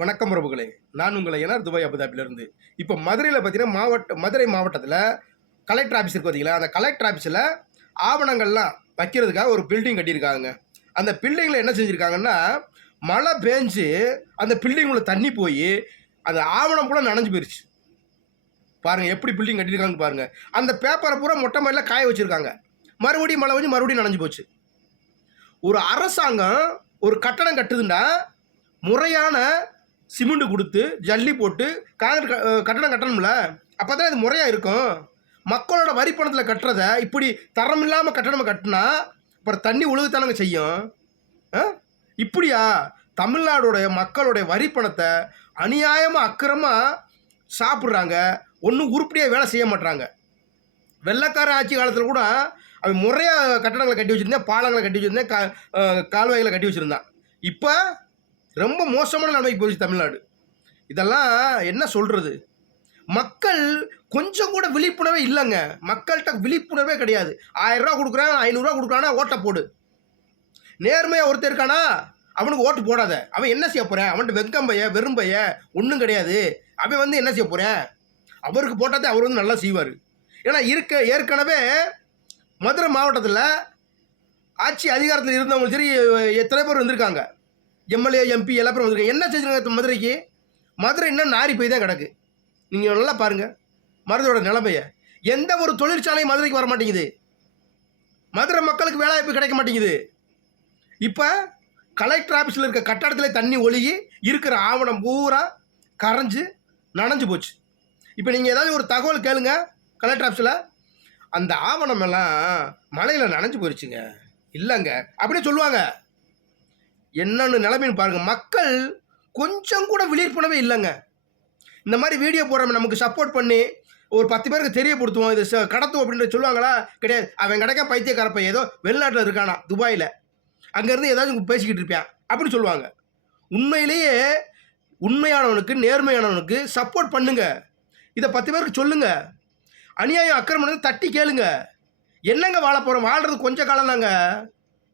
வணக்கம் உறவுகளே. நான் உங்களை எனர் துபாய் அபுதாபிலிருந்து இப்போ மதுரையில் பார்த்தீங்கன்னா மாவட்ட மதுரை மாவட்டத்தில் கலெக்டர் ஆஃபீஸ் இருக்கு பார்த்தீங்களா? அந்த கலெக்டர் ஆஃபீஸில் ஆவணங்கள்லாம் வைக்கிறதுக்காக ஒரு பில்டிங் கட்டியிருக்காங்க. அந்த பில்டிங்கில் என்ன செஞ்சுருக்காங்கன்னா மழை பேஞ்சு அந்த பில்டிங்குள்ள தண்ணி போய் அந்த ஆவணம் பூரா நனைஞ்சு போயிருச்சு. பாருங்கள் எப்படி பில்டிங் கட்டியிருக்காங்கன்னு பாருங்கள் அந்த பேப்பரை பூரா மொட்டை மாதிரிலாம் காய வச்சுருக்காங்க. மறுபடியும் மழை வந்து மறுபடியும் நனைஞ்சு போச்சு. ஒரு அரசாங்கம் ஒரு கட்டடம் கட்டுதுன்னா முறையான சிமெண்ட் கொடுத்து ஜல்லி போட்டு காங்கிரீட் க- கட்டடம் கட்டணும்ல? அப்போ தான் இது முறையாக இருக்கும். மக்களோட வரி பணத்தில் கட்டுறத இப்படி தரம் இல்லாமல் கட்டணம் கட்டினா அப்புறம் தண்ணி ஒழுகுத்தானங்க செய்யும்? ஆ? இப்படியா? தமிழ்நாடுடைய மக்களுடைய வரி பணத்தை அநியாயமாக அக்கிரமாக சாப்பிட்றாங்க. ஒன்றும் உருப்படியாக வேலை செய்ய மாட்டாங்க வெள்ளைக்கார ஆட்சி காலத்தில் கூட அவன் முறையாக கட்டடங்களை கட்டி வச்சுருந்தேன் பாலங்களை கட்டி வச்சுருந்தேன் கா கால்வாய்களை கட்டி வச்சுருந்தான். இப்போ ரொம்ப மோசமான நிலைமைக்கு போயிடுச்சு தமிழ்நாடு. இதெல்லாம் என்ன சொல்கிறது மக்கள் கொஞ்சம் கூட விழிப்புணர்வே இல்லைங்க. மக்கள்கிட்ட விழிப்புணர்வே கிடையாது. ஆயிரரூவா கொடுக்குறான் ஐநூறுரூவா கொடுக்குறானா ஓட்டை போடு. நேர்மையாக ஒருத்தர் இருக்கானா அவனுக்கு ஓட்டு போடாத. அவன் என்ன செய்ய போகிறேன் அவன்கிட்ட வெங்கம்பைய வெறும்பைய ஒன்றும் கிடையாது. அவன் வந்து என்ன செய்ய போகிறேன் அவருக்கு போட்டாதே அவர் வந்து நல்லா செய்வார். ஏன்னா இருக்க ஏற்கனவே மதுரை மாவட்டத்தில் ஆட்சி அதிகாரத்தில் இருந்தவங்க சரி எத்தனை பேர் வந்திருக்காங்க. எம்எல்ஏ எம்பி எல்லா பேரும் வந்திருக்காங்க. என்ன செஞ்சுருக்காங்க மதுரைக்கு? மதுரை இன்னும் நாரி போய் தான் கிடக்கு. நீங்கள் நல்லா பாருங்கள் மதுரையோட நிலைமையை. எந்த ஒரு தொழிற்சாலையும் மதுரைக்கு வர மாட்டேங்குது. மதுரை மக்களுக்கு வேலைவாய்ப்பு கிடைக்க மாட்டேங்குது. இப்போ கலெக்டர் ஆஃபீஸில் இருக்க கட்டடத்தில் தண்ணி ஒழுகி இருக்கிற ஆவணம் பூரா கரைஞ்சு நனைஞ்சு போச்சு. இப்போ நீங்கள் ஏதாவது ஒரு தகவல் கேளுங்க கலெக்டர் ஆஃபீஸில் அந்த ஆவணம் எல்லாம் மழையில் நனைஞ்சு போயிடுச்சுங்க இல்லைங்க. அப்படியே சொல்லுவாங்க. என்னன்னு நிலைமைன்னு பாருங்கள் மக்கள் கொஞ்சம் கூட விழிப்புணர்வே இல்லைங்க. இந்த மாதிரி வீடியோ போடுறவங்க நமக்கு சப்போர்ட் பண்ணி ஒரு பத்து பேருக்கு தெரியப்படுத்துவோம். இது ச- கடத்துவோம் சொல்லுவாங்களா? கிடையாது. அவன் கிடைக்க பைத்தியக்காரப்ப ஏதோ வெளிநாட்டில் இருக்கானா துபாயில். அங்கேருந்து ஏதாச்சும் பேசிக்கிட்டு இருப்பான் அப்படின்னு சொல்லுவாங்க. உண்மையிலேயே உண்மையானவனுக்கு நேர்மையானவனுக்கு சப்போர்ட் பண்ணுங்க. இதை பத்து பேருக்கு சொல்லுங்க. அநியாயம் அக்கிரமம் தட்டி கேளுங்க. என்னங்க வாழ போகிறோம் வாழ்கிறது கொஞ்ச காலம் தாங்க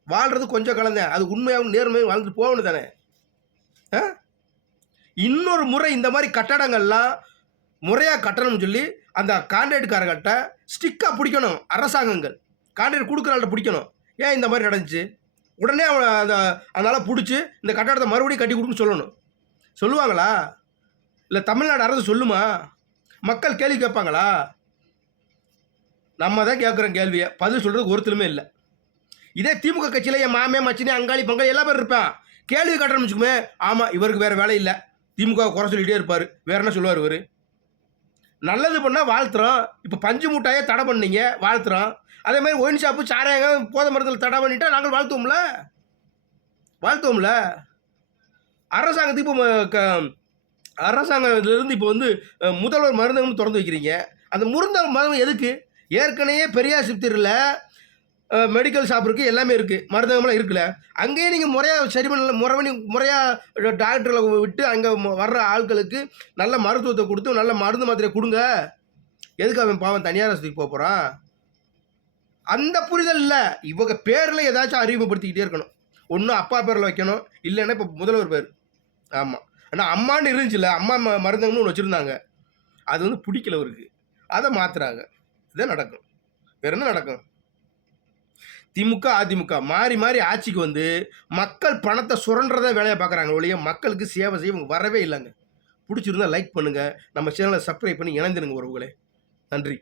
வாழ்றது கொஞ்சம் கலந்தேன். அது உண்மையாகவும் நேர்மையாகவும் வாழ்ந்துட்டு போகணும் தானே ஆ? இன்னொரு முறை இந்த மாதிரி கட்டடங்கள்லாம் முறையாக கட்டணும்னு சொல்லி அந்த கான்ட்ராக்டுக்காரர்கிட்ட ஸ்டிக்காக பிடிக்கணும் அரசாங்கங்கள். கான்ட்ராக்ட் கொடுக்குறாள்கிட்ட பிடிக்கணும். ஏன் இந்த மாதிரி நடந்துச்சு? உடனே அவன் அந்த அதனால் பிடிச்சி இந்த கட்டடத்தை மறுபடியும் கட்டி கொடுக்குன்னு சொல்லணும். சொல்லுவாங்களா? இல்லை தமிழ்நாடு அரசு சொல்லுமா? மக்கள் கேள்வி கேட்பாங்களா? நம்ம தான் கேட்குறோம் கேள்வியை. பதில் சொல்கிறதுக்கு ஒருத்தருமே இல்லை. இதே திமுக கட்சியில் என் மாமே மச்சினே அங்காளி பங்காளி எல்லா பேரும் இருப்பான் கேள்வி கட்டணும் வச்சுக்குமே. ஆமாம் இவருக்கு வேறு வேலை இல்லை. திமுக குறை சொல்லிகிட்டே இருப்பார். வேற என்ன சொல்லுவார் இவர்? நல்லது பண்ணால் வாழ்த்துறோம். இப்போ பஞ்சு மூட்டாயே தடை பண்ணீங்க வாழ்த்துறோம். அதே மாதிரி ஒயின் ஷாப்பு சாராயம் போத மரத்தில் தடை பண்ணிட்டா நாங்கள் வாழ்த்துவோம்ல? வாழ்த்துவோம்ல? அரசாங்கத்துக்கு இப்போ அரசாங்கத்திலேருந்து க- இப்போ வந்து முதல்வர் மருந்தகம் திறந்து வைக்கிறீங்க. அந்த முருந்த மருந்தகம் எதுக்கு? ஏற்கனவே பெரியார் சிப்திரில் மெடிக்கல் ஷாப் இருக்குது எல்லாமே இருக்குது மருந்தகம்லாம் இருக்குல்ல அங்கேயே நீங்கள் முறையாக சரி பண்ணல முறை பண்ணி முறையாக டாக்டர்களை விட்டு அங்கே வர்ற ஆட்களுக்கு நல்ல மருத்துவத்தை கொடுத்து நல்ல மருந்து மாத்திரை கொடுங்க. எதுக்கு அவன் பாவன் தனியார் வசதிக்கு போக போகிறான் அந்த புரிதல் இல்லை. இவங்க பேரில் ஏதாச்சும் அறிமுகப்படுத்திக்கிட்டே இருக்கணும். ஒன்றும் அப்பா பேரில் வைக்கணும் இல்லைன்னா இப்போ முதல்வர் பேர். ஆமாம் ஆனால் அம்மான்னு இருந்துச்சுல்ல அம்மா ம- மருந்தகம்னு ஒன்று வச்சுருந்தாங்க. அது வந்து பிடிக்கல அவருக்கு அதை மாற்றுறாங்க இதான் நடக்கும். வேறு என்ன நடக்கும்? திமுக அதிமுக மாறி மாறி ஆட்சிக்கு வந்து மக்கள் பணத்தை சுரண்டுறத வேலையை பார்க்குறாங்க ஒழிய மக்களுக்கு சேவை செய்ய இவங்க வரவே இல்லைங்க. பிடிச்சிருந்தா லைக் பண்ணுங்கள் நம்ம சேனலை சப்ஸ்கிரைப் பண்ணி இணைந்துருங்க உறவுகளே. நன்றி.